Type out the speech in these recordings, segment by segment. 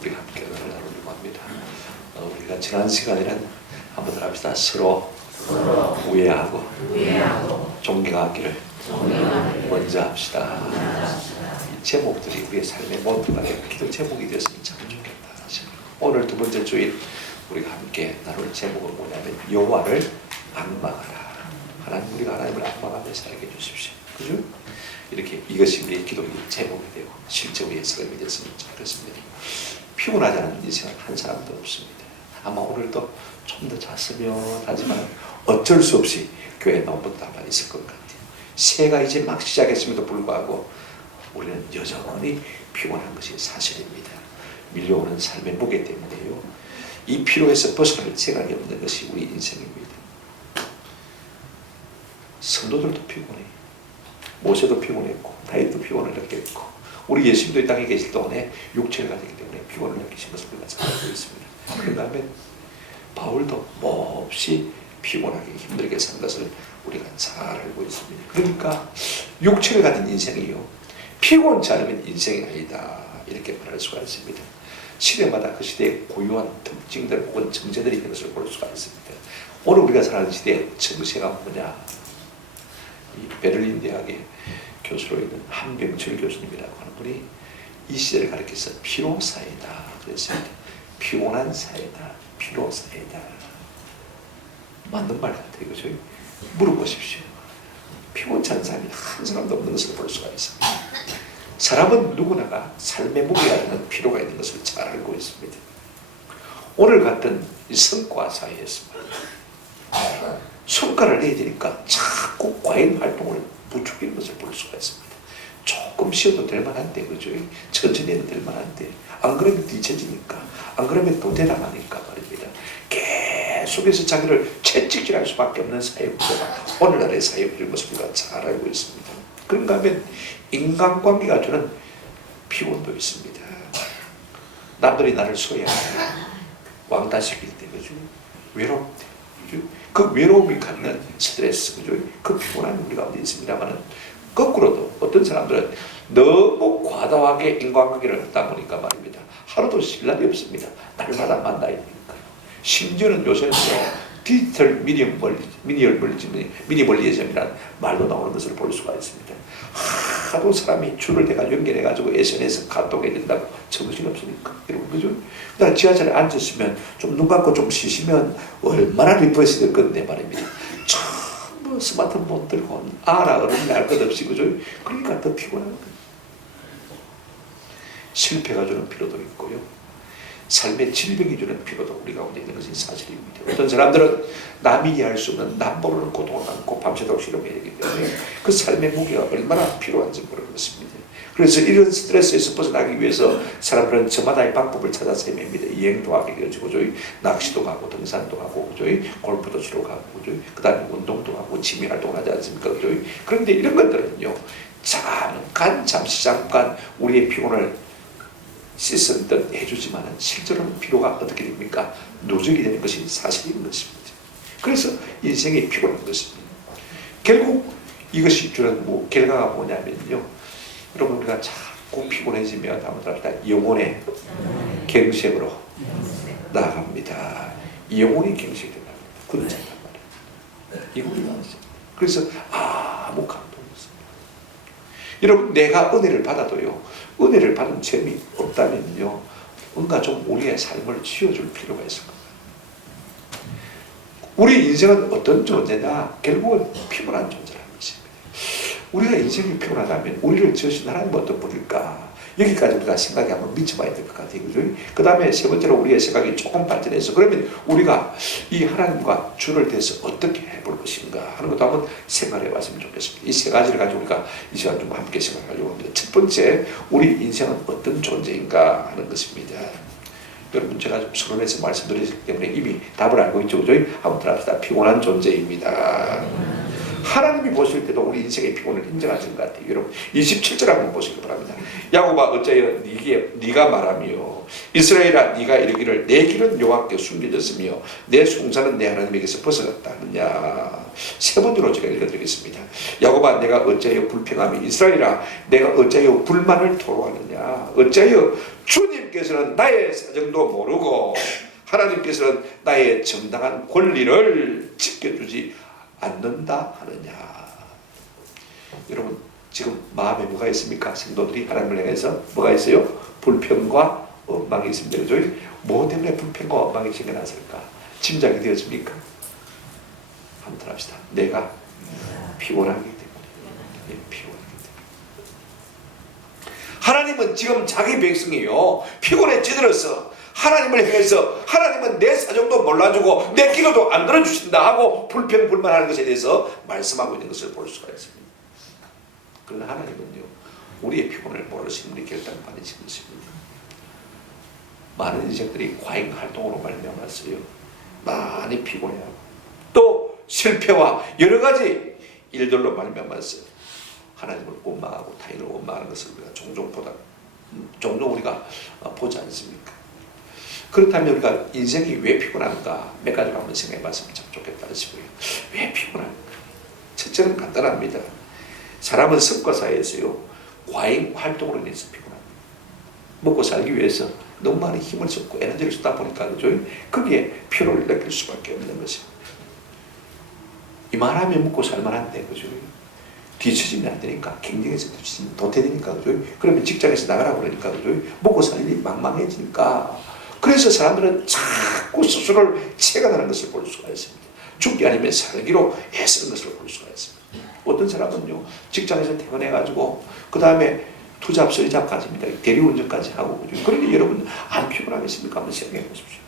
우리가 함께 은혜를 나누려고 합니다. 우리가 지난 시간에는 한번 더 합시다. 서로 우애하고 존경하기를 먼저 합시다. 이 제목들이 우리의 삶의 모두가 기도 제목이 되었으면 참 좋겠다. 오늘 두 번째 주일 우리가 함께 나눌 제목은 뭐냐면 여호와를 악망하라. 하나님, 우리가 하나님을 악망하며 살게 해주십시오. 그죠? 이렇게 이것이 우리의 기도의 제목이 되고 실제 우리의 삶이 됐으면 좋겠습니다. 피곤하지 않은 인생은 한 사람도 없습니다. 아마 오늘도 좀 더 잤으면 하지만 어쩔 수 없이 교회에 나온 분도 아마 있을 것 같아요. 새해가 이제 막 시작했음에도 불구하고 우리는 여전히 피곤한 것이 사실입니다. 밀려오는 삶의 무게 때문에요. 이 피로에서 벗어날 생각이 없는 것이 우리 인생입니다. 성도들도 피곤해요. 모세도 피곤했고 다윗도 피곤을 느꼈고 우리 예수님도 이 땅에 계실 동안에 육체를 가지기 때문에 피곤을 느끼신 것을 우리가 잘 알고 있습니다. 그 다음에 바울도 몹시 피곤하게 힘들게 산 것을 우리가 잘 알고 있습니다. 그러니까 육체를 가진 인생이요, 피곤치 않으면 인생이 아니다, 이렇게 말할 수가 있습니다. 시대마다 그 시대의 고유한 특징들 혹은 정제들이 있는 것을 볼 수가 있습니다. 오늘 우리가 살아가는 시대의 정세가 뭐냐? 이 베를린 대학의 교수로 있는 한병철 교수님이라고 하는 분이 이 시대를 가리켜서 피로사회다 그랬습니다. 피곤한 사회다, 피로사회다. 맞는 말 같아요, 그죠? 물어보십시오. 피곤치 않은 사람이 한 사람도 없는 것을 볼 수가 있습니다. 사람은 누구나가 삶의 무게가 있는 피로가 있는 것을 잘 알고 있습니다. 오늘 같은 이 성과 사회에서 성과를 내야 되니까 자꾸 과잉 활동을 부추기는 것을 볼 수가 있습니다. 조금 쉬어도 될 만한데, 그죠? 천천히 해도 될 만한데, 안 그러면 뒤처지니까, 안 그러면 도태당하니까 말입니다. 계속해서 자기를 채찍질할 수밖에 없는 사회 구조가 오늘날의 사회 구조인 것을 우리가 잘 알고 있습니다. 그런가 하면 인간관계가 주는 피곤도 있습니다. 남들이 나를 소외하고 왕따시킬 때, 그죠? 외로울 때, 그죠? 그 외로움이 갖는 스트레스, 그죠? 그 피곤함이 우리 가운데 있습니다만은 거꾸로도 어떤 사람들은 너무 과도하게 인간관계를 하다 보니까 말입니다. 하루도 쉴 날이 없습니다. 날마다 만나야 되니까요. 심지어는 요새는 디지털 미니멀리즘이라는 말도 나오는 것을 볼 수가 있습니다. 하도 사람이 줄을 대가 연결해가지고 SNS 카톡 해준다고 정신이 없으니까. 여러분, 그죠? 그다음 지하철에 앉았으면 좀 눈 감고 좀 쉬시면 얼마나 리프레시 될 건데 말입니다. 전부 스마트폰 들고 알아 어른이 알 것 없이, 그죠? 그러니까 더 피곤한 거예요. 실패가 주는 피로도 있고요, 삶의 질병이 주는 피로도 우리 가운데 있는 것이 사실입니다. 어떤 사람들은 남이 이해할 수 없는 남모르는 고통을 안고 밤새도록 실험해야 되기 때문에 그 삶의 무게가 얼마나 필요한지 모르는 것입니다. 그래서 이런 스트레스에서 벗어나기 위해서 사람들은 저마다의 방법을 찾아서 헤맵니다. 여행도 하게 되어지고, 낚시도 가고, 등산도 하고, 골프도 치러 가고, 그 다음에 운동도 하고, 취미활동을 하지 않습니까? 그런데 이런 것들은요, 잠깐 우리의 피곤을 씻은 듯 해주지만 실제로는 피로가 어떻게 됩니까? 누적이 되는 것이 사실인 것입니다. 그래서 인생이 피곤한 것입니다. 결국 이것이 주는 결과가 뭐냐면요, 여러분, 우리가 자꾸 피곤해지면 한번 영혼의 갱생으로 나아갑니다. 영혼이 갱생이 된답니다. 굳어진단 말이에요. 이걸 나왔습니다. 그래서 아무 감동이 없습니다. 여러분, 내가 은혜를 받아도요, 은혜를 받은 점이 없다면요, 뭔가 좀 우리의 삶을 지어줄 필요가 있을 겁니다. 우리 인생은 어떤 존재냐? 결국은 피곤한 존재라는 것입니다. 우리가 인생이 피곤하다면 우리를 지으신 하나님은 어떤 분일까? 여기까지 우리가 생각이 한번 미쳐봐야 될 것 같아요. 그죠? 그 다음에 세 번째로 우리의 생각이 조금 발전해서, 그러면 우리가 이 하나님과 주를 대해서 어떻게 해볼 것인가 하는 것도 한번 생각해 봤으면 좋겠습니다. 이 세 가지를 가지고 우리가 이 시간 좀 함께 생각하려고 합니다. 첫 번째, 우리 인생은 어떤 존재인가 하는 것입니다. 여러분, 제가 좀 서론에서 말씀드렸기 때문에 이미 답을 알고 있죠. 그죠? 한번 들어봅시다. 피곤한 존재입니다. 하나님이 보실 때도 우리 인생의 피곤을 인정하신 것 같아요. 여러분 27절 한번 보시기 바랍니다. 야곱아 어찌하여 네가 말하며 이스라엘아 네가 이르기를 내 길은 여호와께 숨겨졌으며 내 송사는 내 하나님에게서 벗어났다 하느냐. 세 번째로 제가 읽어드리겠습니다. 야곱아 내가 어찌하여 불평하며 이스라엘아 내가 어찌하여 불만을 토로하느냐. 어찌하여 주님께서는 나의 사정도 모르고 하나님께서는 나의 정당한 권리를 지켜주지 않는다 하느냐. 여러분 지금 마음에 뭐가 있습니까? 성도들이 하나님을 향해서 뭐가 있어요? 불평과 원망이 있습니다. 그죠? 뭐 때문에 불평과 원망이 생겨났을까? 짐작이 되었습니까? 한번 합시다. 내가 피곤하기 때문에. 피곤하기 때문에. 하나님은 지금 자기 백성이요 피곤에 찌들어서 하나님을 향해서 하나님은 내 사정도 몰라주고 내 기도도 안 들어주신다 하고 불평불만하는 것에 대해서 말씀하고 있는 것을 볼 수가 있습니다. 그러나 하나님은요 우리의 피곤을 모르시는 우리 결단받으신 것입니다. 많은 인생들이 과잉 활동으로 말미암았어요. 많이 피곤해하고 또 실패와 여러 가지 일들로 말미암았어요. 하나님을 원망하고 타인을 원망하는 것을 우리가 종종 우리가 보지 않습니까? 그렇다면 우리가 인생이 왜 피곤한가 몇 가지로 한번 생각해 봤으면 참 좋겠다 싶어요. 왜 피곤한가? 첫째는 간단합니다. 사람은 성과사에서요 과잉 활동으로 인해서 피곤합니다. 먹고 살기 위해서 너무 많은 힘을 쏟고 에너지를 쏟다 보니까 그죠? 거기에 피로를 느낄 수밖에 없는 것입니다. 이만하면 먹고 살만한데 그죠? 뒤처지면 안 되니까 경쟁에서 뒤처지면 도태되니까 그죠? 그러면 직장에서 나가라고 그러니까 그죠? 먹고 살 일이 망망해지니까 그래서 사람들은 자꾸 스스로를 채가다는 것을 볼 수가 있습니다. 죽기 아니면 살기로 애쓰는 것을 볼 수가 있습니다. 어떤 사람은요 직장에서 퇴근해가지고 그 다음에 투잡, 서리잡 가집니다. 대리운전까지 하고 그죠? 그러니 여러분 안 피곤하겠습니까? 한번 생각해 보십시오.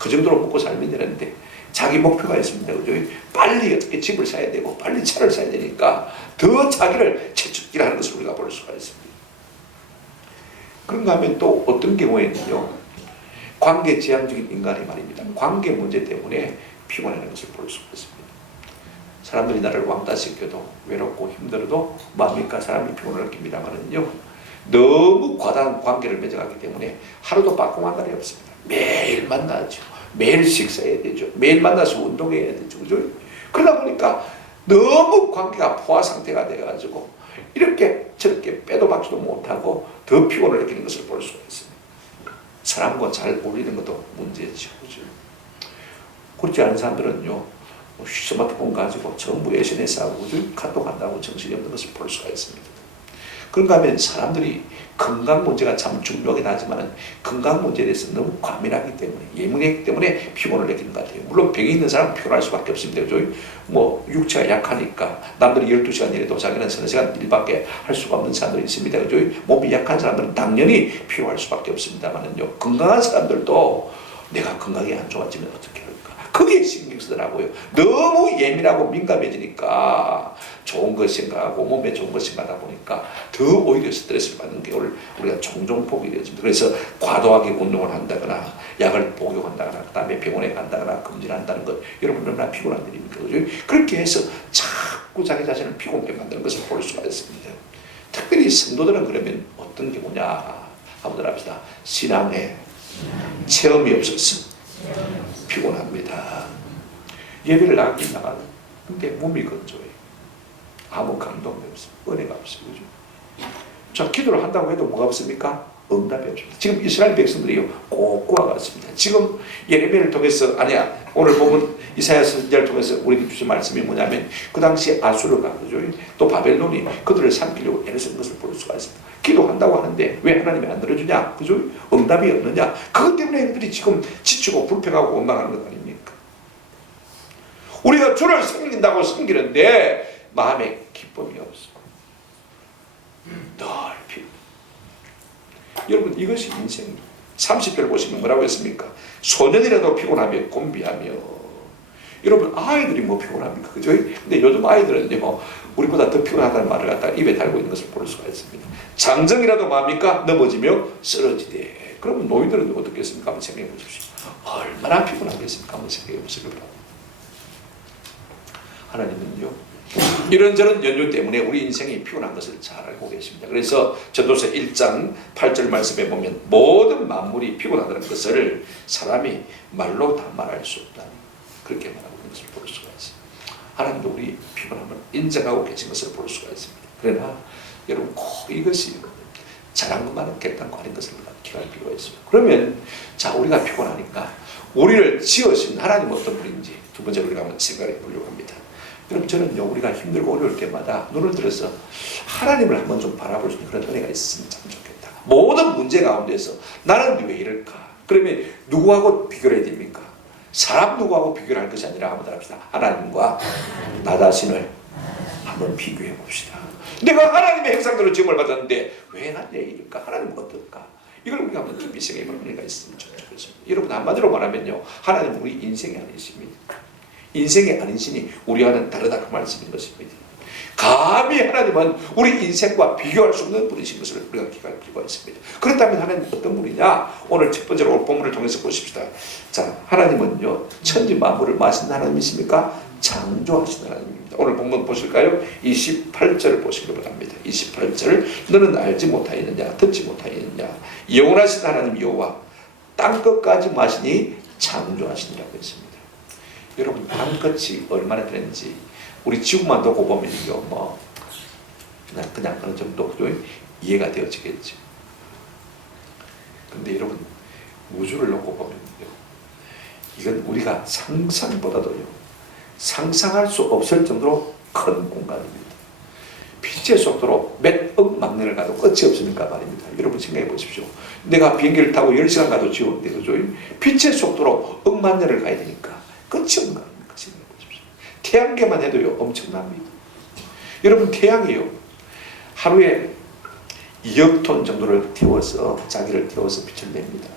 그 정도로 먹고 살면 되는데 자기 목표가 있습니다. 그죠? 빨리 어떻게 집을 사야 되고 빨리 차를 사야 되니까 더 자기를 채찍질하는 것을 우리가 볼 수가 있습니다. 그런가 하면 또 어떤 경우에는요 관계 지향적인 인간이 말입니다. 관계 문제 때문에 피곤해하는 것을 볼 수가 있습니다. 사람들이 나를 왕따시켜도 외롭고 힘들어도 뭡니까? 사람이 피곤을 느낍니다만은요 너무 과다한 관계를 맺어가기 때문에 하루도 빠꼼한 날이 없습니다. 매일 만나죠. 매일 식사해야 되죠. 매일 만나서 운동해야 되죠. 그죠? 그러다 보니까 너무 관계가 포화 상태가 돼가지고 이렇게 저렇게 빼도 박지도 못하고 더 피곤을 느끼는 것을 볼 수가 있습니다. 사람과 잘 어울리는 것도 문제죠. 그죠? 그렇지 않은 사람들은요 스마트폰 가지고 전부 SNS 하고 카톡 한다고 정신이 없는 것을 볼 수가 있습니다. 그런가 하면 사람들이 건강 문제가 참 중요하긴 하지만 건강 문제에 대해서 너무 과민하기 때문에 예민하기 때문에 피곤을 느끼는 것 같아요. 물론 병이 있는 사람은 피곤할 수밖에 없습니다. 그죠? 뭐 육체가 약하니까 남들이 12시간 일해도 자기는 3시간 일밖에 할 수가 없는 사람들이 있습니다. 그죠? 몸이 약한 사람들은 당연히 피곤할 수밖에 없습니다만은요 건강한 사람들도 내가 건강이 안 좋아지면 어떻게 할까? 거기에 신경 쓰더라고요. 너무 예민하고 민감해지니까 좋은 것 생각하고 몸에 좋은 것 생각하다 보니까 더 오히려 스트레스를 받는 게 우리가 종종 보게 되었습니다. 그래서 과도하게 운동을 한다거나 약을 복용한다거나 그 다음에 병원에 간다거나 금진한다는 것 여러분 얼마나 피곤한 일입니까? 그죠? 그렇게 해서 자꾸 자기 자신을 피곤하게 만드는 것을 볼 수가 있습니다. 특별히 성도들은 그러면 어떤 경우냐 한번 합시다. 신앙에 체험이 없어서 피곤합니다. 예배를 나가긴 나가는 근데 몸이 건조해요. 아무 감동이 없어요. 은혜가 없어요. 그죠? 자, 기도를 한다고 해도 뭐가 없습니까? 응답이 없습니다. 지금 이스라엘 백성들이요 꼬꾸와 같습니다. 지금 예레미야를 통해서 오늘 보면 이사야 선지자를 통해서 우리에게 주신 말씀이 뭐냐면 그 당시 아수르가 그죠? 또 바벨론이 그들을 삼키려고 애를 쓴 것을 볼 수가 있습니다. 기도한다고 하는데 왜 하나님이 안 들어주냐? 그죠? 응답이 없느냐? 그것 때문에 그들이 지금 지치고 불평하고 원망하는 것 아닙니까? 우리가 주를 섬긴다고 섬기는데 마음에 기쁨이 없어. 늘 피곤. 여러분 이것이 인생입니다. 30절 보시면 뭐라고 했습니까? 소년이라도 피곤하며 곤비하며. 여러분 아이들이 뭐 피곤합니까? 그죠? 근데 요즘 아이들은요 우리보다 더 피곤하다는 말을 갖다가 입에 달고 있는 것을 볼 수가 있습니다. 장정이라도 뭡니까? 넘어지며 쓰러지되. 그러면 노인들은 어떻겠습니까? 한번 생각해 보십시오. 얼마나 피곤하겠습니까? 한번 생각해 보시기 바랍니다. 하나님은요 이런저런 연유 때문에 우리 인생이 피곤한 것을 잘 알고 계십니다. 그래서 전도서 1장 8절 말씀에 보면 모든 만물이 피곤하다는 것을 사람이 말로 다 말할 수 없다, 그렇게 말하고 있는 것을 볼 수가 있습니다. 하나님도 우리 피곤함을 인정하고 계신 것을 볼 수가 있습니다. 그러나 여러분 꼭 이것이 잘한 것만은 결단코 아닌 것을 기억할 필요가 있습니다. 그러면 자, 우리가 피곤하니까 우리를 지으신 하나님 어떤 분인지 두 번째로 우리가 한번 생각해 보려고 합니다. 여러분 저는요, 우리가 힘들고 어려울 때마다 눈을 들어서 하나님을 한번 좀 바라볼 수 있는 그런 은혜가 있으면 참 좋겠다. 모든 문제 가운데서 나는 왜 이럴까? 그러면 누구하고 비교를 해야 됩니까? 사람 누구하고 비교를 할 것이 아니라 한번 합시다. 하나님과 나 자신을 한번 비교해 봅시다. 내가 하나님의 형상대로 지음을 받았는데 왜 난 내 일일까? 하나님은 어떨까? 이걸 우리가 한번 깊이 생각해 볼 은혜가 있으면 좋겠습니다. 여러분 한마디로 말하면요, 하나님은 우리 인생이 아니십니다. 인생의 아니시니 우리와는 다르다, 그 말씀인 것입니다. 감히 하나님은 우리 인생과 비교할 수 없는 분이신 것을 우리가 기억할 필요가 있습니다. 그렇다면 하나님은 어떤 분이냐? 오늘 첫 번째로 오늘 본문을 통해서 보십시다. 자, 하나님은요, 천지 만물을 마신 하나님이십니까? 창조하신 하나님입니다. 오늘 본문 보실까요? 28절을 보시기 바랍니다. 28절, 너는 알지 못하였느냐? 듣지 못하였느냐? 영원하신 하나님 여호와 땅끝까지 마시니 창조하시니라고 했습니다. 여러분 땅끝이 얼마나 되는지 우리 지구만 놓고 보면요, 뭐 그냥 어느 정도 이해가 되어지겠죠. 근데 여러분 우주를 놓고 보면요, 이건 우리가 상상보다도요, 상상할 수 없을 정도로 큰 공간입니다. 빛의 속도로 몇억 만년을 가도 끝이 없으니까 말입니다. 여러분 생각해 보십시오. 내가 비행기를 타고 10시간 가도 지웠는데, 그죠? 빛의 속도로 억만 년을 가야 되니까 끝이 없는 거 아닙니까? 생각해 보십시오. 태양계만 해도요, 엄청납니다. 여러분 태양이요, 하루에 2억 톤 정도를 태워서, 자기를 태워서 빛을 냅니다.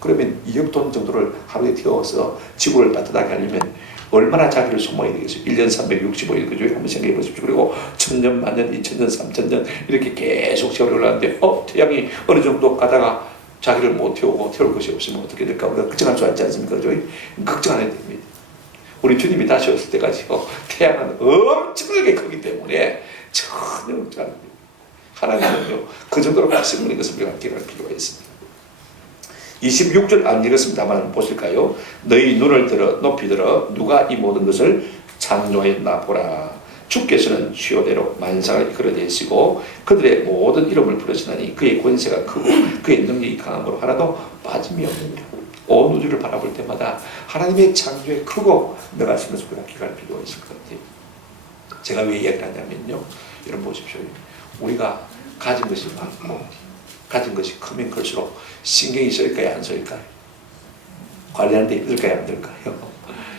그러면 2억 톤 정도를 하루에 태워서 지구를 따뜻하게 하려면 얼마나 자기를 소모해야 되겠어요? 1년 365일, 그죠? 한번 생각해 보십시오. 그리고 1000년, 만년, 2000년, 3000년 이렇게 계속 세월이 올라가는데 태양이 어느 정도 가다가 자기를 못 태우고 태울 것이 없으면 어떻게 될까? 우리가 걱정할 수 있지 않습니까? 그죠? 걱정 안 해도 됩니다. 우리 주님이 다시 오실 때까지요, 태양은 엄청나게 크기 때문에 전혀 걱정 안 됩니다. 하나님은요, 그 정도로 말씀을 것을 우리가 기억할 필요가 있습니다. 26절 안 읽었습니다만 보실까요? 너희 눈을 들어 높이 들어 누가 이 모든 것을 창조했나 보라. 주께서는 수요대로 만상을 이끌어내시고 그들의 모든 이름을 부르시나니 그의 권세가 크고 그의 능력이 강함으로 하나도 빠짐이 없느니라. 온 우주를 바라볼 때마다 하나님의 창조에 크고 능하신 것을 우리가 기억할 필요가 있을 것 같아요. 제가 왜 이야기를 하냐면요, 여러분 보십시오. 우리가 가진 것이 많고 가진 것이 크면 클수록 신경이 쓸까요, 안 쓸까요? 관리하는 데 힘들까요, 안 힘들까요?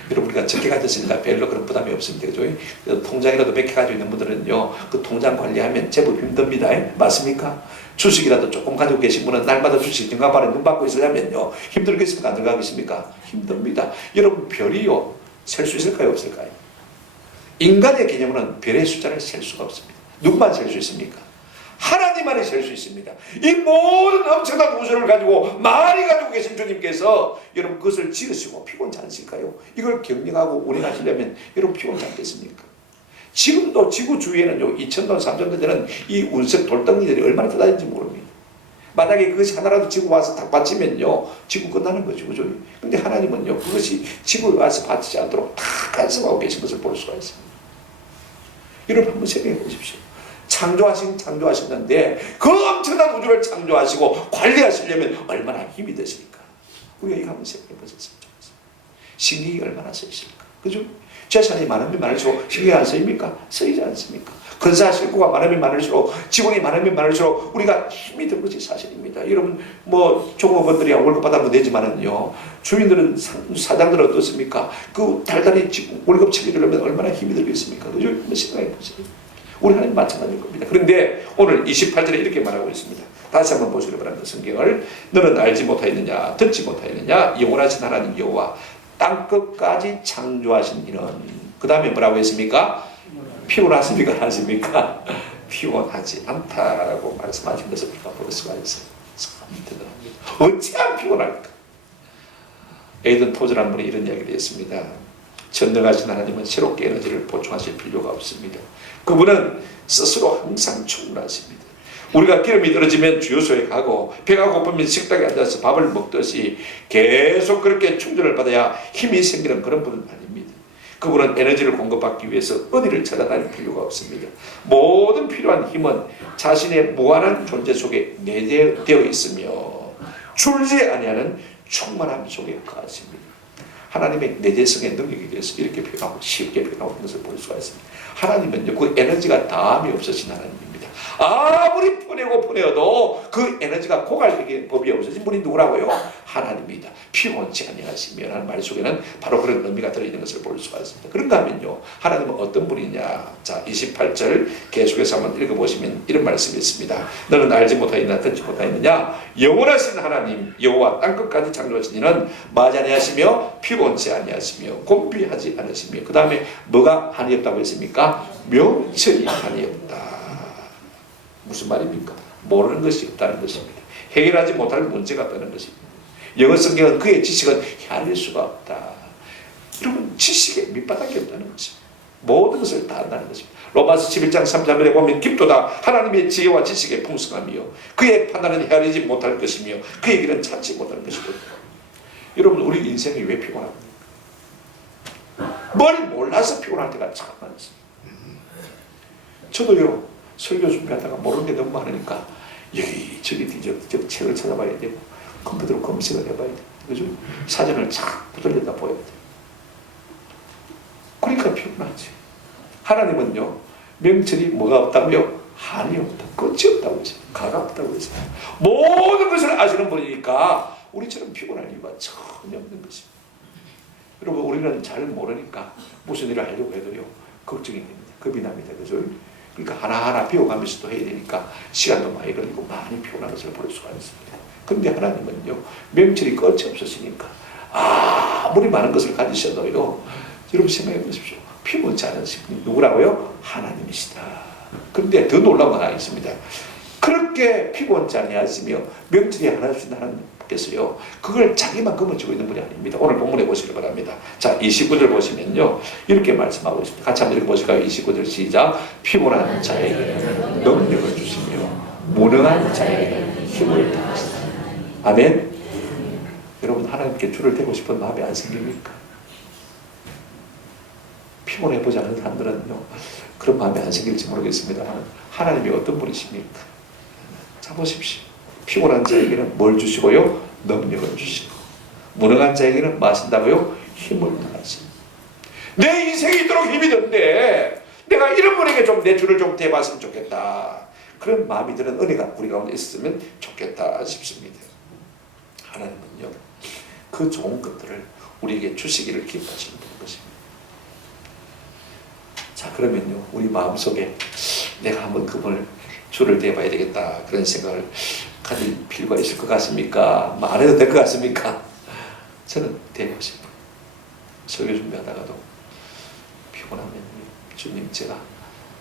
여러분 우리가 적게 가졌으니까 별로 그런 부담이 없습니다. 그죠? 통장이라도 몇 개 가지고 있는 분들은요, 그 통장 관리하면 제법 힘듭니다. 맞습니까? 주식이라도 조금 가지고 계신 분은 날마다 주식 증가발에 눈 받고 있으려면요, 힘들겠습니까, 안 들어가겠습니까? 힘듭니다. 여러분 별이요, 셀 수 있을까요, 없을까요? 인간의 개념으로는 별의 숫자를 셀 수가 없습니다. 누구만 셀 수 있습니까? 하나님만이 셀 수 있습니다. 이 모든 엄청난 우주를 가지고 많이 가지고 계신 주님께서 여러분 그것을 지으시고 피곤치 않으실까요? 이걸 경영하고 운행하시려면 여러분 피곤치 않겠습니까? 지금도 지구 주위에는요, 2000톤, 3000톤 되는 이 운석 돌덩이들이 얼마나 떠다니는지 모릅니다. 만약에 그것이 하나라도 지구 와서 딱 받치면요, 지구 끝나는 거죠. 그죠? 근데 하나님은요, 그것이 지구에 와서 받치지 않도록 다 간섭하고 계신 것을 볼 수가 있습니다. 여러분 한번 생각해 보십시오. 창조하셨는데 그 엄청난 우주를 창조하시고 관리하시려면 얼마나 힘이 드십니까? 우리가 이거 한번 생각해 보셨으면 좋겠습니다. 신경이 얼마나 쓰이실까? 그죠? 재산이 많으면 많을수록 신경이 안 쓰입니까? 쓰이지 않습니까? 근사 식구가 많으면 많을수록, 직원이 많으면 많을수록 우리가 힘이 든 것이 사실입니다. 여러분 뭐 종업원들이 월급 받아도 되지만은요, 주인들은, 사장들은 어떻습니까? 그 달달이 월급 챙겨주려면 얼마나 힘이 들겠습니까? 그죠? 한번 생각해 보세요. 우리 하나님 마찬가지일 겁니다. 그런데 오늘 28절에 이렇게 말하고 있습니다. 다시 한번 보시기 바랍니다. 성경을. 너는 알지 못하였느냐, 듣지 못하였느냐, 영원하신 하나님 여호와 땅끝까지 창조하신 이는. 그 다음에 뭐라고 했습니까? 피곤하십니까, 안 하십니까? 피곤하지 않다라고 말씀하신 것을 우리가 볼 수가 있어요. 참 대단합니다. 어찌 안 피곤할까? 에이든 토즈라는 분이 이런 이야기를 했습니다. 전능하신 하나님은 새롭게 에너지를 보충하실 필요가 없습니다. 그분은 스스로 항상 충분하십니다. 우리가 기름이 떨어지면 주유소에 가고 배가 고프면 식탁에 앉아서 밥을 먹듯이 계속 그렇게 충전을 받아야 힘이 생기는 그런 분은 아닙니다. 그분은 에너지를 공급받기 위해서 어디를 찾아다닐 필요가 없습니다. 모든 필요한 힘은 자신의 무한한 존재 속에 내재되어 있으며 줄지 아니하는 충만함 속에 거하십니다. 하나님의 내재성의 능력에 대해서 이렇게 표현하고 쉽게 표현하고 있는 것을 볼 수가 있습니다. 하나님은요, 그 에너지가 다함이 없으신 하나님입니다. 아무리 보내어도 그 에너지가 고갈되기 법이 없으신 분이 누구라고요? 하나님입니다. 피곤치 아니하시며 라는 말 속에는 바로 그런 의미가 들어있는 것을 볼 수가 있습니다. 그런가 하면요, 하나님은 어떤 분이냐? 자, 28절 계속해서 한번 읽어보시면 이런 말씀이 있습니다. 너는 알지 못하였나 듣지 못하였느냐? 영원하신 하나님 여호와 땅끝까지 창조하신 이는 마지 아니하시며 피곤치 아니하시며 곤비하지 않으시며, 그 다음에 뭐가 한이 없다고 했습니까? 명철이 한이 없다. 무슨 말입니까? 모르는 것이 없다는 것입니다. 해결하지 못할 문제가 없다는 것입니다. 영어 성경은 그의 지식은 헤아릴 수가 없다. 여러분, 지식에 밑바닥이 없다는 것입니다. 모든 것을 다 안다는 것입니다. 로마서 11장 3절에 보면 깊도다 하나님의 지혜와 지식의 풍성함이요 그의 판단은 헤아리지 못할 것이며 그의 길은 찾지 못할 것이다. 여러분, 우리 인생이 왜 피곤합니까? 뭘 몰라서 피곤할 때가 참 많습니다. 저도요, 설교 준비하다가 모르는 게 너무 많으니까 여기저기 뒤적뒤적 책을 찾아봐야 되고 컴퓨터로 검색을 해봐야 되고, 그죠? 사전을 자꾸 돌려다 보여야 돼요. 그러니까 피곤하지. 하나님은요, 명철이 뭐가 없다고요? 한이 없다, 끝이 없다고 했어요. 가가 없다고 했어요. 모든 것을 아시는 분이니까 우리처럼 피곤할 이유가 전혀 없는 것입니다. 여러분, 우리는 잘 모르니까 무슨 일을 하려고 해도요, 걱정이 됩니다. 겁이 납니다. 그죠? 그러니까 하나하나 배워가면서 또 해야 되니까 시간도 많이 걸리고 많이 피곤한 것을 볼 수가 있습니다. 그런데 하나님은요, 명철이 끝이 없으시니까 아무리 많은 것을 가지셔도요, 여러분 생각해 보십시오. 피곤치 않으신 분이 누구라고요? 하나님이시다. 그런데 더 놀라운 건 있습니다. 그렇게 피곤치 아니하시며 명철이 하나님 하나님께서요, 그걸 자기만큼은 지고 있는 분이 아닙니다. 오늘 본문에 보시기 바랍니다. 자, 29절 보시면요, 이렇게 말씀하고 있습니다. 같이 한번 읽어보실까요? 29절 시작. 피곤한 자에게 능력을 주시며 무능한 자에게 힘을 더하시다. 아멘. 여러분, 하나님께 줄을 대고 싶은 마음이 안 생깁니까? 피곤해보지 않은 사람들은요, 그런 마음이 안 생길지 모르겠습니다만 하나님이 어떤 분이십니까? 자, 보십시오. 피곤한 자에게는 뭘 주시고요? 능력을 주시고, 무능한 자에게는 마신다고요? 힘을 더하시고. 내 인생이 이토록 힘이 든데 내가 이런 분에게 좀 내 줄을 좀 대봤으면 좋겠다, 그런 마음이 드는 은혜가 우리 가운데 있었으면 좋겠다 싶습니다. 하나님은요, 그 좋은 것들을 우리에게 주시기를 기뻐하시는 것입니다. 자, 그러면요, 우리 마음속에 내가 한번 그분을 줄을 대봐야 되겠다, 그런 생각을 가질 필요가 있을 것 같습니까? 안 해도 될 것 같습니까? 저는 대고 싶어요. 설교 준비하다가도 피곤하면 주님, 제가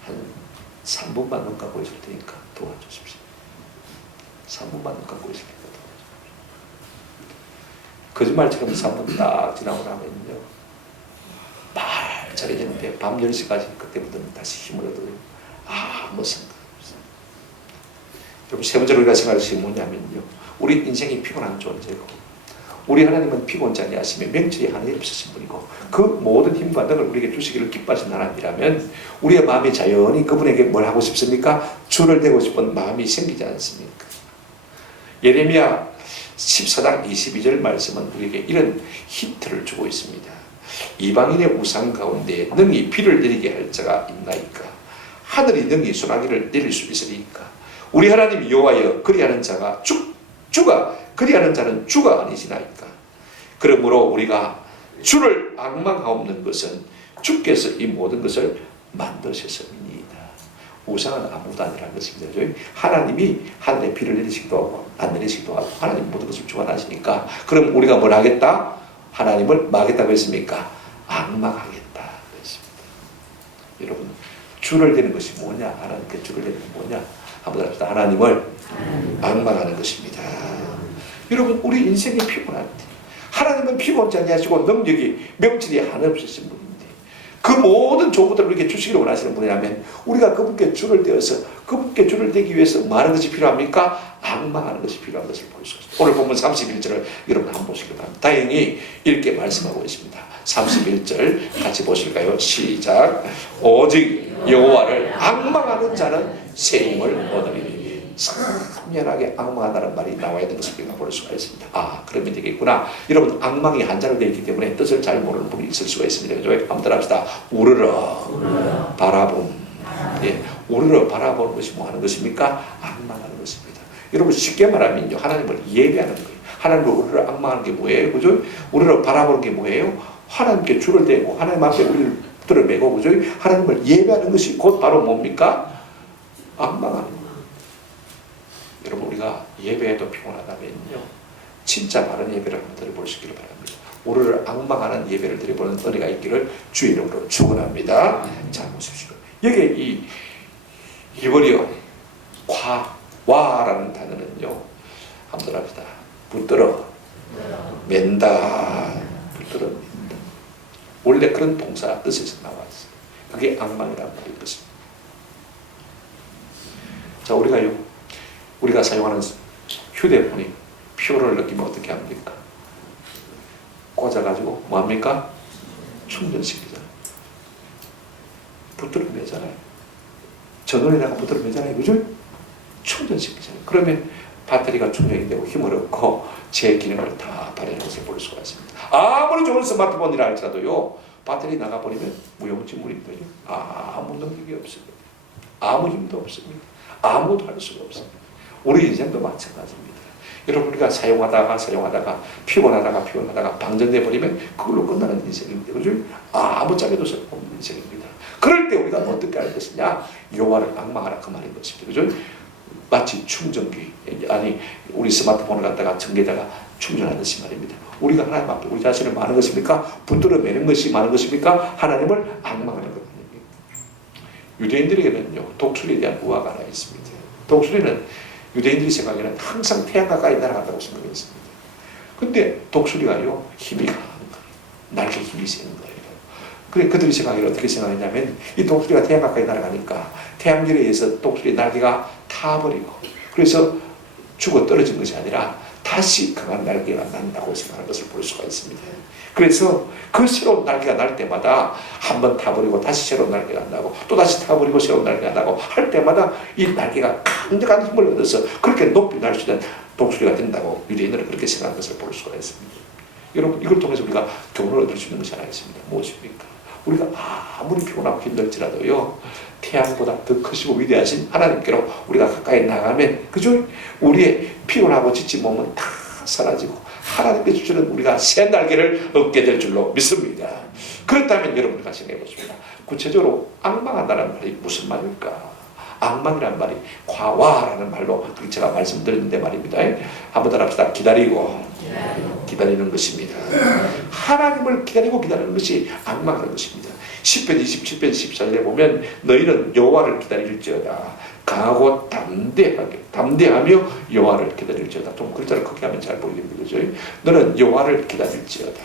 한 3분만 눈 감고 있을 테니까 도와주십시오. 3분만 눈 감고 있을 테니까 도와주십시오. 거짓말처럼 3분 딱 지나고 나면요, 말 잘해지는데 밤 10시까지 그때부터는 다시 힘을 얻어요. 아무 생각 없어요. 여러분, 세 번째로 우리가 생각할 것이 뭐냐면요, 우리 인생이 피곤한 존재고 우리 하나님은 피곤치 아니하시며 명철이 하나님 없으신 분이고 그 모든 힘과 능을 우리에게 주시기를 기뻐하신 하나님이라면 우리의 마음이 자연히 그분에게 뭘 하고 싶습니까? 줄을 대고 싶은 마음이 생기지 않습니까? 예레미야 14장 22절 말씀은 우리에게 이런 힌트를 주고 있습니다. 이방인의 우상 가운데 능히 비를 내리게 할 자가 있나이까? 하늘이 능히 소나기를 내릴 수 있으리까? 우리 하나님 여호와여, 그리하는 자가 주가 그리하는 자는 주가 아니시나이까? 그러므로 우리가 주를 앙망하옵는 것은 주께서 이 모든 것을 만드셨음이니이다. 우상은 아무것도 아니라는 것입니다. 하나님이 하늘에 비를 내리시기도 하고 안 내리시기도 하고 하나님 모든 것을 주관하시니까, 그럼 우리가 뭘 하겠다? 하나님을 뭐 하겠다고 했습니까? 앙망하겠다 그랬습니다. 여러분, 줄을 대는 것이 뭐냐? 하나님께 줄을 대는 게 뭐냐? 한번 합시다. 하나님을 앙망하는 것입니다. 여러분, 우리 인생이 피곤할 때 하나님은 피곤치 아니하시고 능력이 명철이 하나 없으신 분입니다. 그 모든 조부들을 우리에게 주시기를 원하시는 분이라면 우리가 그분께 줄을 대어서 그분께 줄을 대기 위해서 뭐 하는 것이 필요합니까? 악망하는 것이 필요한 것을 볼 수 있습니다. 오늘 본문 31절을 여러분 한번 보시기 바랍니다. 다행히 이렇게 말씀하고 있습니다. 31절 같이 보실까요? 시작. 오직 여호와를 악망하는 자는 새 힘을 얻으리니. 참연하게 악망한다는 말이 나와야 되는 것을 우리가 볼 수가 있습니다. 아, 그러면 되겠구나. 여러분, 악망이 한자로 되어 있기 때문에 뜻을 잘 모르는 분이 있을 수가 있습니다. 그죠? 한번 따라합시다. 우르르 바라봄. 예, 우르르 바라보는 것이 뭐 하는 것입니까? 악망하는 것입니다. 여러분, 쉽게 말하면요, 하나님을 예배하는 거예요. 하나님을 우르르 악망하는 게 뭐예요? 그죠? 우르르 바라보는 게 뭐예요? 하나님께 줄을 대고 하나님 앞에 우리를 들어 매고, 그죠? 하나님을 예배하는 것이 곧 바로 뭡니까? 악망하는 거예요. 여러분, 우리가 예배에도 피곤하다면요, 진짜 바른 예배를 한번 드려보시기를 바랍니다. 우리를 악망하는 예배를 드려보는 은혜가 있기를 주의 이름으로 축원합니다. 자, 보십시오. 여기에 이 히브리어 와라는 단어는요, 한번 합시다. 붙들어 맨다, 붙들어 맨다. 원래 그런 동사 뜻에서 나왔어요. 그게 악망이라는 말인 것입니다. 자, 우리가 사용하는 휴대폰이 피로를 느끼면 어떻게 합니까? 꽂아가지고 뭐합니까? 충전시키잖아요. 붙들어 매잖아요. 전원에다가 붙들어 매잖아요. 그죠? 충전시키잖아요. 그러면 배터리가 충전이 되고 힘을 얻고 제 기능을 다 발휘하는 것을 볼 수가 있습니다. 아무리 좋은 스마트폰이라 할지라도요, 배터리 나가버리면 무용지물이거든요. 아무 능력이 없습니다. 아무 힘도 없습니다. 아무도 할 수가 없습니다. 우리 인생도 마찬가지입니다. 여러분, 우리가 사용하다가 피곤하다가 방전돼 버리면 그걸로 끝나는 인생입니다. 그죠? 아무 짝에도 쓸모없는 인생입니다. 그럴 때 우리가 어떻게 할 것이냐? 여호와를 악망하라, 그 말인 것입니다. 그죠? 마치 충전기, 아니 우리 스마트폰을 갖다가 전기에다가 충전하듯이 말입니다. 우리가 하나님 앞에 우리 자신을 많은 것입니까? 붙들어 매는 것이 많은 것입니까? 하나님을 악망하는 것 아닙니까? 유대인들에게는요, 독수리에 대한 우화가 하나 있습니다. 독수리는 유대인들이 생각에는 항상 태양 가까이 날아간다고 생각했습니다. 근데 독수리가요, 힘이 강한 거예요. 날개 힘이 세는 거예요. 그래, 그들이 생각에는 어떻게 생각했냐면, 이 독수리가 태양 가까이 날아가니까 태양열에 의해서 독수리 날개가 타버리고, 그래서 죽어 떨어진 것이 아니라 다시 강한 날개가 난다고 생각하는 것을 볼 수가 있습니다. 그래서 그 새로운 날개가 날 때마다 한번 타버리고 다시 새로운 날개가 나고 또 다시 타버리고 새로운 날개가 나고 할 때마다 이 날개가 강력한 힘을 얻어서 그렇게 높이 날 수 있는 독수리가 된다고 유대인들은 그렇게 생각하는 것을 볼 수가 있습니다. 여러분, 이걸 통해서 우리가 교훈을 얻을 수 있는 것이 하나 있습니다. 무엇입니까? 우리가 아무리 피곤하고 힘들지라도요, 태양보다 더 크시고 위대하신 하나님께로 우리가 가까이 나가면, 그죠? 우리의 피곤하고 지친 몸은 다 사라지고 하나님께 주시는 우리가 새 날개를 얻게 될 줄로 믿습니다. 그렇다면 여러분 같이 해보십니다. 구체적으로 악망한다는 말이 무슨 말일까? 악망이란 말이 과와라는 말로 제가 말씀드렸는데 말입니다. 한번 더 합시다. 기다리는 것입니다. 하나님을 기다리고 기다리는 것이 악망하는 것입니다. 10편 27편 14절에 보면 너희는 여호와를 기다릴지어다. 강하고 담대하며 여호와를 기다릴지어다. 좀 글자를 크게 하면 잘 보이겠는데, 그죠? 너는 여호와를 기다릴지어다.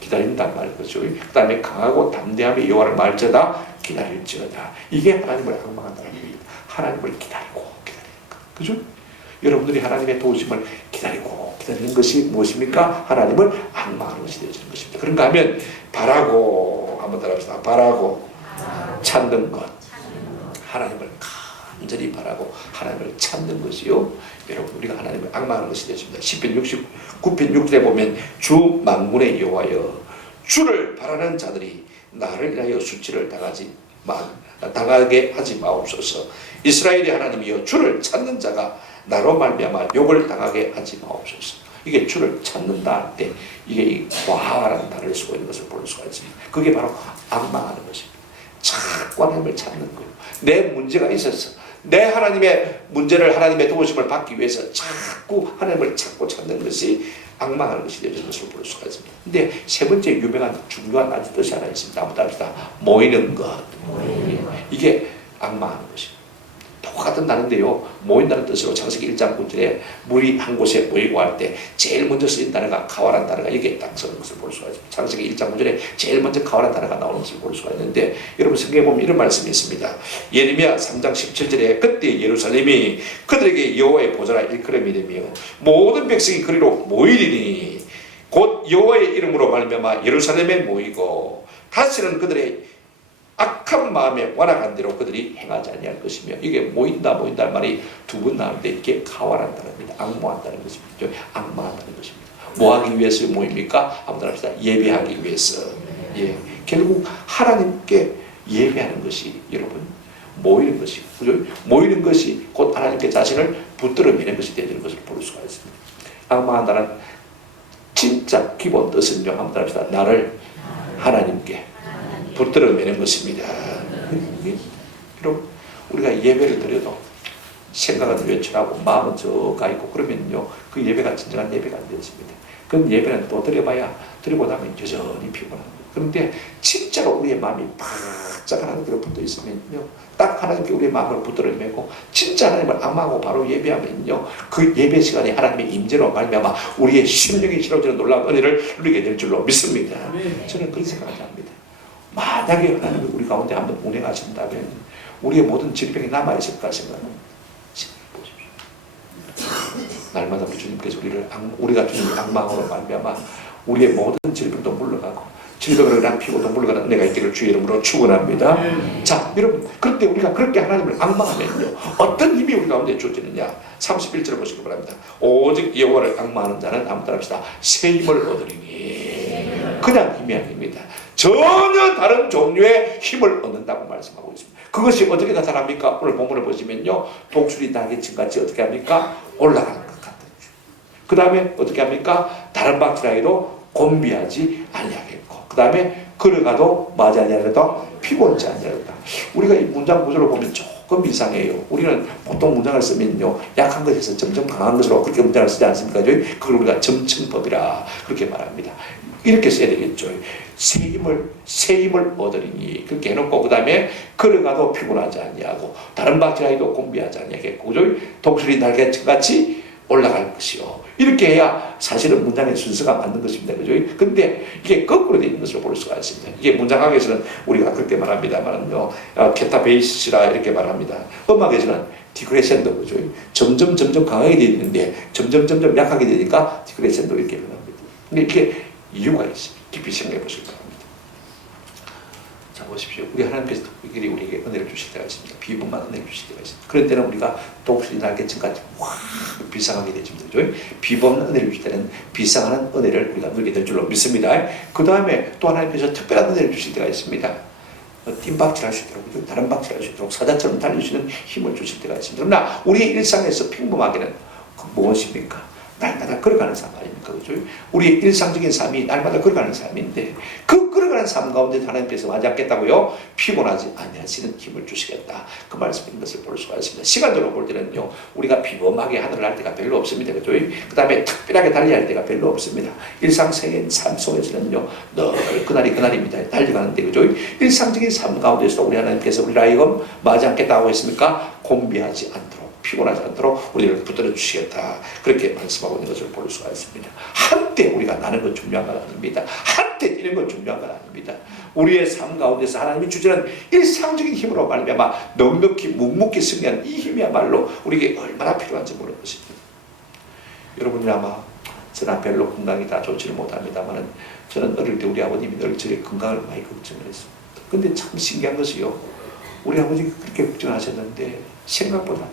기다린단 말이죠. 그 다음에 강하고 담대하며 여호와를 말지어다. 기다릴지어다. 이게 하나님을 악망한다는 겁니다. 하나님을 기다리는 것. 그죠? 여러분들이 하나님의 도우심을 기다리는 것이 무엇입니까? 하나님을 악망하는 것이 되어지는 것입니다. 그런가 하면 바라고, 한번 따라합시다. 바라고 찾는 것. 하나님을 간절히 바라고 하나님을 찾는 것이요, 여러분, 우리가 하나님을 악망하는 것이 되어집니다. 10편 69편 6절에 보면 주 만군의 여호와여, 주를 바라는 자들이 나를 인하여 수치를 당하게 하지 마옵소서. 이스라엘의 하나님이여, 주를 찾는 자가 나로 말미암아 욕을 당하게 하지 마옵소서. 이게 주를 찾는다 할 때 이게 이 와라는 단어를 쓰고 있는 것을 볼 수가 있습니다. 그게 바로 악망하는 것입니다. 자꾸 하나님을 찾는 거예요. 내 문제가 있어서 내 하나님의 문제를, 하나님의 도우심을 받기 위해서 자꾸 하나님을 찾는 것이 악망하는 것이 되는 것을 볼 수가 있습니다. 근데 세 번째 유명한 중요한 아주 뜻이 하나 있습니다. 한번 합시다. 모이는 것. 이게 악망하는 것입니다. 같은 나라인데요. 모인다는 뜻으로 창세기 1장 9절에 물이 한 곳에 모이고 할 때 제일 먼저 쓰인 단어가 가와란 단어가 여기에 딱 쓰는 것을 볼 수가 있습니다. 창세기 1장 9절에 제일 먼저 가와란 단어가 나오는 것을 볼 수가 있는데 여러분 성경에 보면 이런 말씀이 있습니다. 예레미야 3장 17절에 그때 예루살렘이 그들에게 여호와의 보좌라 일컬음이 되며 모든 백성이 그리로 모이리니 곧 여호와의 이름으로 말미암아 예루살렘에 모이고 다시는 그들의 악한 마음에 완악한 대로 그들이 행하지 아니할 것이며 이게 모인다는 말이 두 번 나오는데 이게 가와란다는 겁니다. 악모한다는 것입니다. 악마한다는 것입니다. 뭐 하기 위해서 모입니까? 한번 합시다. 예배하기 위해서. 예. 결국 하나님께 예배하는 것이 여러분 모이는 것이 그죠? 모이는 것이 곧 하나님께 자신을 붙들어 매는 것이 되는 것을 볼 수가 있습니다. 악마한다는 진짜 기본 뜻은요. 한번 합시다. 나를 하나님께 붙들어 매는 것입니다. 여러분 우리가 예배를 드려도 생각은 외출하고 마음은 저 가 있고 그러면요 그 예배가 진정한 예배가 안 되었습니다. 그 예배는 또 드려봐야 드리고 나면 여전히 피곤합니다. 그런데 진짜로 우리의 마음이 바짝 하나님께 붙어 있으면요 딱 하나님께 우리의 마음을 붙들어 매고 진짜 하나님을 암하고 바로 예배하면요 그 예배 시간에 하나님의 임재로 말미암아 우리의 심령이 실어지는 놀라운 은혜를 누리게 될 줄로 믿습니다. 저는 그렇게 생각하지 않습니다. 만약에 하나님이 우리 가운데 한번 운행하신다면 우리의 모든 질병이 남아있을까 생각하는 날마다 우리 주님께서 우리가 주님의 악망으로 말미암아 우리의 모든 질병도 물러가고 질병으로 난 피고도 물러가는 은혜가 있기를 주의 이름으로 축원합니다. 자 여러분 그런데 우리가 그렇게 하나님을 악망하면요 어떤 힘이 우리 가운데 주어지느냐 31절을 보시기 바랍니다. 오직 여호와를 악망하는 자는 한번 따라합시다. 새 힘을 얻으리니 그냥 힘이 아닙니다. 전혀 다른 종류의 힘을 얻는다고 말씀하고 있습니다. 그것이 어떻게 나타납니까? 오늘 본문을 보시면요 독수리 날개층같이 어떻게 합니까? 올라가는 것 같은 그 다음에 어떻게 합니까? 다른 박지라이로 곤비하지 아니하겠고 그 다음에 걸어가도 마지 아니하려도 피곤치 아니하려다. 우리가 이 문장 구조를 보면 조금 이상해요. 우리는 보통 문장을 쓰면요 약한 것에서 점점 강한 것으로 그렇게 문장을 쓰지 않습니까? 그걸 우리가 점층법이라 그렇게 말합니다. 이렇게 써야 되겠죠. 새 힘을 얻으리니 그렇게 해놓고 그 다음에 걸어가도 피곤하지 아니하고 다른 박지라이도 곤비하지 아니하겠고 그죠? 독수리 날개같이 올라갈 것이요. 이렇게 해야 사실은 문장의 순서가 맞는 것입니다. 그죠? 근데 이게 거꾸로 되어 있는 것으로 볼 수가 있습니다. 이게 문장학에서는 우리가 그렇게 말합니다만요, 케타베이시라 이렇게 말합니다. 음악에서는 디크레센도 그죠? 점점 강하게 되어 있는데 점점 약하게 되니까 디크레센도 이렇게 변합니다. 근데 이게 이유가 있습니다. 깊이 생각해 보시기 바랍니다. 자 보십시오. 우리 하나님께서 특별히 우리에게 은혜를 주실 때가 있습니다. 비범한 은혜를 주실 때가 있습니다. 그런 때는 우리가 독수리 날개층같이 확 비상하게 되집니다. 그죠? 비범한 은혜를 주실 때는 비상하는 은혜를 우리가 누리게 될 줄로 믿습니다. 그 다음에 또 하나님께서 특별한 은혜를 주실 때가 있습니다. 띵박질할 수 있도록 그죠? 다른 박질할 수 있도록 사자처럼 달릴 수 있는 힘을 주실 때가 있습니다. 그러나 우리의 일상에서 평범하게는 무엇입니까? 날마다 걸어가는 삶 아닙니까? 그죠? 우리의 일상적인 삶이 날마다 걸어가는 삶인데 그 걸어가는 삶 가운데 하나님께서 하지 않겠다고요? 피곤하지 아니하시는 힘을 주시겠다. 그 말씀인 것을 볼 수가 있습니다. 시간적으로 볼 때는요. 우리가 비범하게 하늘을 할 때가 별로 없습니다. 그죠? 그 다음에 특별하게 달려야 할 때가 별로 없습니다. 일상생활 삶 속에서는요. 늘 그날입니다. 달려가는데 그죠? 일상적인 삶 가운데서 우리 하나님께서 우리를 하여금 맞지 않겠다고 했습니까? 곤비하지 않도록 피곤하지 않도록 우리를 붙들어 주시겠다. 그렇게 말씀하고 있는 것을 볼 수가 있습니다. 한때 우리가 나는 건 중요한 건 아닙니다. 한때 뛰는 건 중요한 건 아닙니다. 우리의 삶 가운데서 하나님이 주시는 일상적인 힘으로 말미암아 넉넉히 묵묵히 승리하는 이 힘이야말로 우리에게 얼마나 필요한지 모르는 것입니다. 여러분이 아마 저는 별로 건강이 다 좋지를 못합니다만 저는 어릴 때 우리 아버님이 늘 저의 건강을 많이 걱정을 했습니다. 근데 참 신기한 것이요. 우리 아버지가 그렇게 걱정하셨는데 생각보다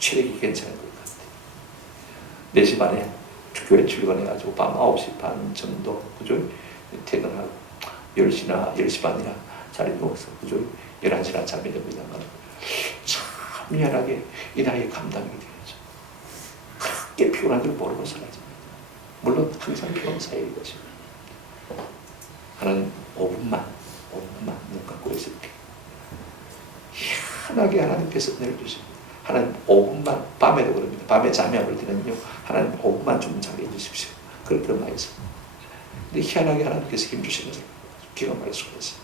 체력이 괜찮은 것 같아요. 4시 반에 교회 출근해가지고 밤 9시 반 정도 그죠? 퇴근하고 10시나 10시 반이나 자리 누워서 그죠? 11시나 잠이 듭니다만 참 미안하게 이 나이에 감당이 되죠. 그렇게 피곤한 줄 모르고 살아집니다. 물론 항상 피곤한 사이인 것입니다. 하나님 5분만 눈 감고 있을게. 희한하게 하나님께서 은혜를 주십니다. 하나님 5분만 밤에도 그럽니다. 밤에 잠이 안 올 때는요. 하나님 5분만 좀 자게 해주십시오. 그렇게 많이 했어요. 근데 희한하게 하나님께서 힘주시는 것을 기가 막힐 수가 있어요.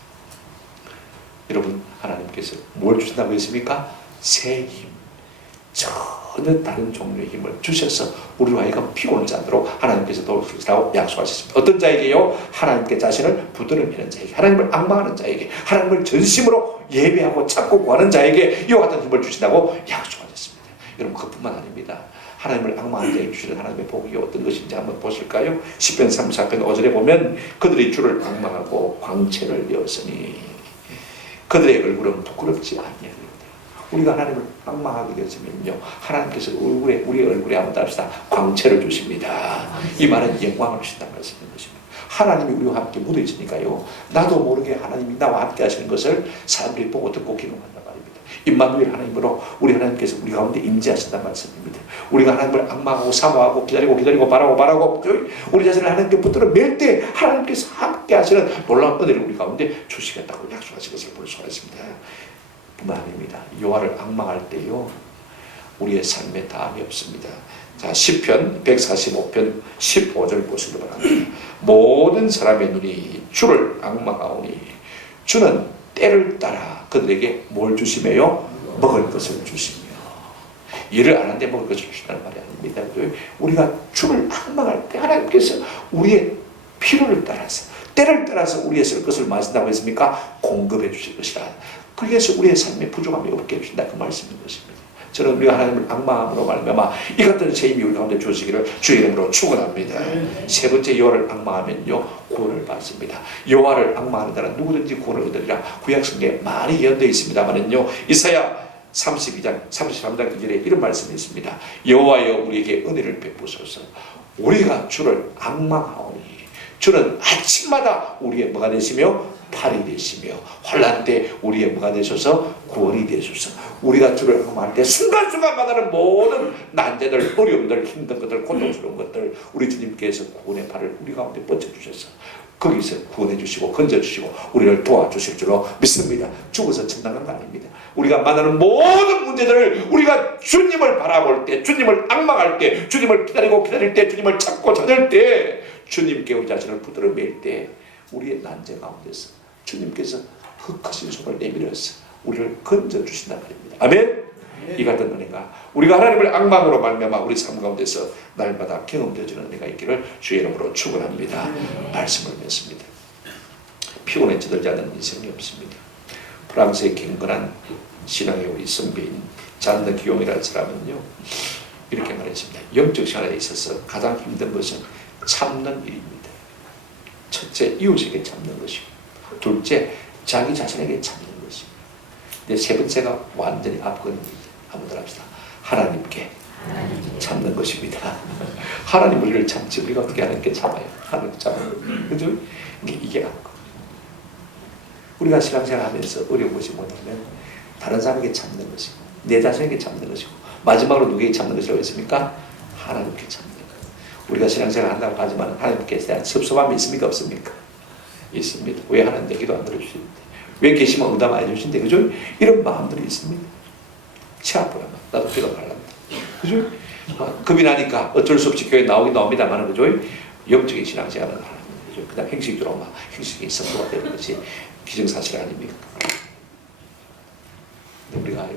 여러분 하나님께서 뭘 주신다고 했습니까? 새 힘. 전혀 다른 종류의 힘을 주셔서 우리와 하여금 피곤하지 않도록 하나님께서 도우시라고 약속하셨습니다. 어떤 자에게요? 하나님께 자신을 붙들어 매는 자에게, 하나님을 앙망하는 자에게, 하나님을 전심으로 예배하고 찾고 구하는 자에게 이와 같은 힘을 주신다고 약속하셨습니다. 여러분, 그뿐만 아닙니다. 하나님을 앙망하는 자에게 주시는 하나님의 복이 어떤 것인지 한번 보실까요? 시편 34편 5절에 보면 그들이 주를 앙망하고 광채를 여었으니 그들의 얼굴은 부끄럽지 아니하리로다. 우리가 하나님을 앙망하게 되었으면요, 하나님께서 우리의 얼굴에 한번 답시다, 광채를 주십니다. 이 말은 영광을 주신다는 말씀인 것입니다. 하나님이 우리와 함께 묻어 있으니까요, 나도 모르게 하나님이 나와 함께 하시는 것을 사람들이 보고 듣고 기능한단 말입니다. 임마누엘 하나님으로 우리 하나님께서 우리 가운데 임재하신다는 말씀입니다. 우리가 하나님을 앙망하고 사모하고 기다리고 바라고 우리 자신을 하나님께 붙들어 맬 때 하나님께서 함께 하시는 놀라운 은혜를 우리 가운데 주시겠다고 약속하신 것을 볼 수가 있습니다. 뿐만 아닙니다. 여호와를 앙망할 때요, 우리의 삶에 담이 없습니다. 자, 시편 145편 15절 보시기 바랍니다. 모든 사람의 눈이 주를 앙망하오니 주는 때를 따라 그들에게 뭘 주시며요? 먹을 것을 주시며. 일을 안 하는데 먹을 것을 주신다는 말이 아닙니다. 우리가 주를 앙망할 때 하나님께서 우리의 필요를 따라서, 때를 따라서 우리의 쓸 것을 마신다고 했습니까? 공급해 주실 것이라. 그래서 우리의 삶에 부족함이 없게 해주신다, 그 말씀인 것입니다. 저는 우리가 하나님을 앙망함으로 말미암아 이 같은 새 힘이 우리 가운데 주시기를 주의 이름으로 축원합니다. 세 번째, 여호와를 앙망하면요, 구원을 받습니다. 여호와를 앙망하는 자는 누구든지 구원을 얻으리라. 구약성경에 많이 예언되어 있습니다만은요, 이사야 32장 33장 2절에 이런 말씀이 있습니다. 여호와여 우리에게 은혜를 베푸소서. 우리가 주를 앙망하오니 주는 아침마다 우리의 뭐가 되시며 팔이 되시며 환난 때 우리의 뭐가 되셔서 구원이 되소서. 우리가 주를 앙망할 때 순간순간마다는 모든 난제들, 어려움들, 힘든 것들, 고통스러운 것들 우리 주님께서 구원의 팔을 우리 가운데 뻗쳐주셔서 거기서 구원해 주시고 건져 주시고 우리를 도와주실 줄로 믿습니다. 죽어서 천당 간 거 아닙니다. 우리가 만나는 모든 문제들을 우리가 주님을 바라볼 때, 주님을 앙망할 때, 주님을 기다릴 때, 주님을 찾을 때, 주님께 우리 자신을 붙들어 맬 때 우리의 난제 가운데서 주님께서 그 크신 손을 내밀어서 우리를 건져 주신단 말입니다. 아멘. 이 같은 은혜가 우리가 하나님을 앙망으로 말미암아 우리 삶 가운데서 날마다 경험되어지는 은혜가 있기를 주의 이름으로 축원합니다. 말씀을 맺습니다. 피곤에 찌들지 않는 인생이 없습니다. 프랑스의 경건한 신앙의 우리 선배인 잔드 기용이라는 사람은요, 이렇게 말했습니다. 영적 생활에 있어서 가장 힘든 것은 참는 일입니다. 첫째, 이웃에게 참는 것이고, 둘째, 자기 자신에게 참는 것이고, 근데 세 번째가 완전히 앞건입니다. 한번 더 합시다. 하나님께 참는 것입니다. 하나님 우리를 참지 우리가 어떻게 하나님께 참아요? 하나님 참아요. 그죠? 이게 앞건. 우리가 신앙생활 하면서 어려운 것이 뭐냐면 다른 사람에게 참는 것이고 내 자신에게 참는 것이고 마지막으로 누구에게 참는 것이라고 했습니까? 하나님께 참는 것. 우리가 신앙생활 한다고 하지만 하나님께 대한 섭섭함이 있습니까? 없습니까? 있습니다. 왜 하나님 내 기도 안 들어주시는데, 왜 계시면 응답 안 해주신대, 그죠? 이런 마음들이 있습니다. 치 아파요. 나도 기도 갈랍니다. 그죠? 겁이 나니까 어쩔 수 없이 교회 나오긴 나옵니다만, 그죠? 영적인 신앙생활은 하나님, 그죠? 그냥 행식으로 막 행식이 선도가 되는 것이 기정사실 아닙니까? 근데 우리가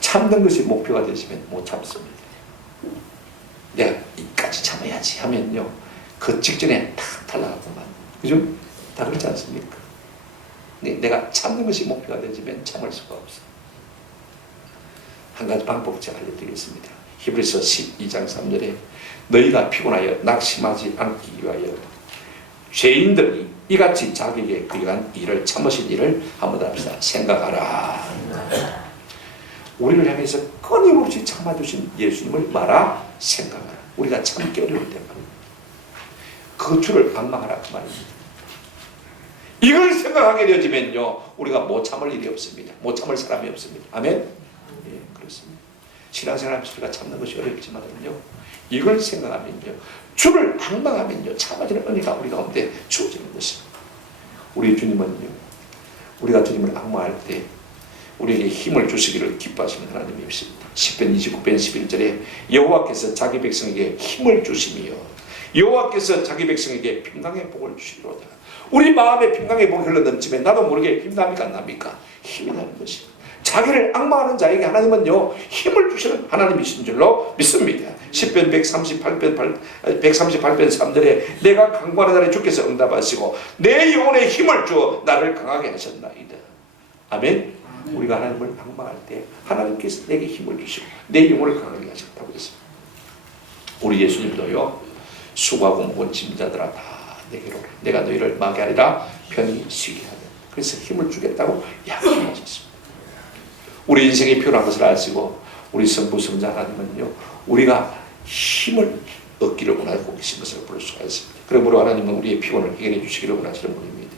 참는 것이 목표가 되시면 못 참습니다. 내가 이까지 참아야지 하면요, 그 직전에 탁 탈락하고만, 그죠? 다 그렇지 않습니까? 내가 참는 것이 목표가 되지면 참을 수가 없어. 한 가지 방법 제가 알려드리겠습니다. 히브리서 12장 3절에 너희가 피곤하여 낙심하지 않기 위하여 죄인들이 이같이 자기에게 그리한 일을 참으신 일을 한번 합시다. 생각하라. 우리를 향해서 끊임없이 참아주신 예수님을 말아 생각하라. 우리가 참기 어려울 때 말입니다. 그 주를 앙망하라 그 말입니다. 이걸 생각하게 되어지면요, 우리가 못 참을 일이 없습니다. 못 참을 사람이 없습니다. 아멘? 예, 그렇습니다. 신앙생활하면서 우리가 참는 것이 어렵지만요, 이걸 생각하면요, 주를 앙망하면요, 참아지는 은혜가 우리 가운데 주어지는 것입니다. 우리 주님은요, 우리가 주님을 앙망할 때 우리에게 힘을 주시기를 기뻐하시는 하나님이십니다. 시편 29편 11절에 여호와께서 자기 백성에게 힘을 주시며 여호와께서 자기 백성에게 평강의 복을 주시리로다. 우리 마음에 평강의 복이 흘러넘치면 나도 모르게 힘납니까 안 납니까? 힘이 나는 것입니다. 자기를 앙망하는 자에게 하나님은요 힘을 주시는 하나님이신 줄로 믿습니다. 시편 138편 3절에 내가 강구하는 날에 주께서 응답하시고 내 영혼에 힘을 주어 나를 강하게 하셨나이다. 아멘. 우리가 하나님을 앙망할 때 하나님께서 내게 힘을 주시고 내 영혼을 강하게 하셨다고 했습니다. 우리 예수님도요 수고하고 무거운 짐자들아 다 내게로 내가 너희를 마게 하리라 편히 쉬게 하는, 그래서 힘을 주겠다고 약속하셨습니다. 우리 인생이 필요한 것을 아시고 우리 성부 성자 하나님은요 우리가 힘을 얻기를 원하고 계신 것을 볼 수가 있습니다. 그러므로 하나님은 우리의 피곤을 해결해 주시기를 원하시는 분입니다.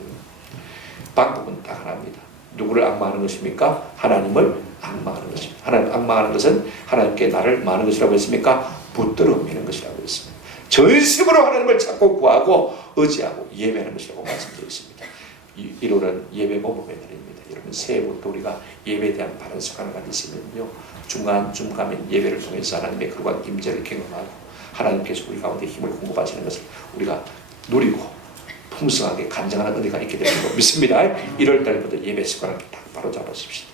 방법은 딱 하나입니다. 누구를 앙망하는 것입니까? 하나님을 앙망하는 것입니다. 하나님 앙망하는 것은 하나님께 나를 망하는 것이라고 했습니까? 붙들어 매는 것이라고 했습니다. 전심으로 하나님을 찾고 구하고 의지하고 예배하는 것이라고 말씀드렸습니다. 1월은 예배 모범의 날입니다. 여러분 새해부터 우리가 예배에 대한 바른 습관을 가지시면요 중간중간에 예배를 통해서 하나님의 그러한 임재를 경험하고 하나님께서 우리 가운데 힘을 공급하시는 것을 우리가 누리고 풍성하게 간증하는 은혜가 있게 되는 걸 믿습니다. 1월달부터 예배 습관을 딱 바로 잡으십시다.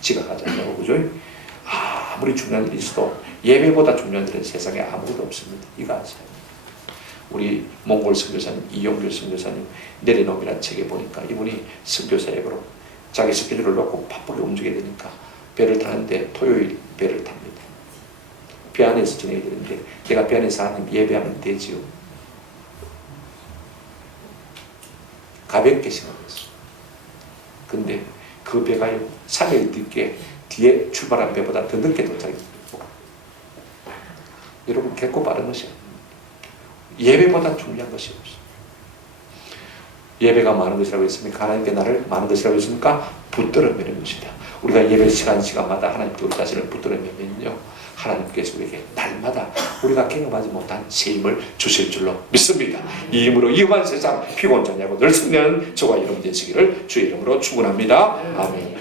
지각하지 않냐고, 그죠? 아무리 중요한 일이 있어도 예배보다 중요한 일은 세상에 아무것도 없습니다. 이거 아세요? 우리 몽골 선교사님 이용규 선교사님 내려놓음이라는 책에 보니까 이분이 선교사역으로 자기 스케줄을 놓고 바쁘게 움직여야 되니까 배를 타는데 토요일 배를 탑니다. 배 안에서 지내야 되는데 내가 배 안에서 하나님 예배하면 되지요. 가볍게 생각했어. 근데 그 배가 3일 늦게 뒤에 출발한 배보다 더 늦게 도착했고, 여러분 결코 빠른 것이 아닙니다. 예배보다 중요한 것이 없어. 예배가 많은 것이라고 했습니까? 하나님께 나를 많은 것이라고 했습니까? 붙들어 매는 것이다. 우리가 예배 시간마다 하나님께 우리 자신을 붙들어 매면요 하나님께서 우리에게 날마다 우리가 경험하지 못한 새 힘을 주실 줄로 믿습니다. 이 힘으로 이 험한 세상 피곤 자냐고 늘 승리하는 저와 여러분 되시기를 주의 이름으로 축원합니다. 아멘.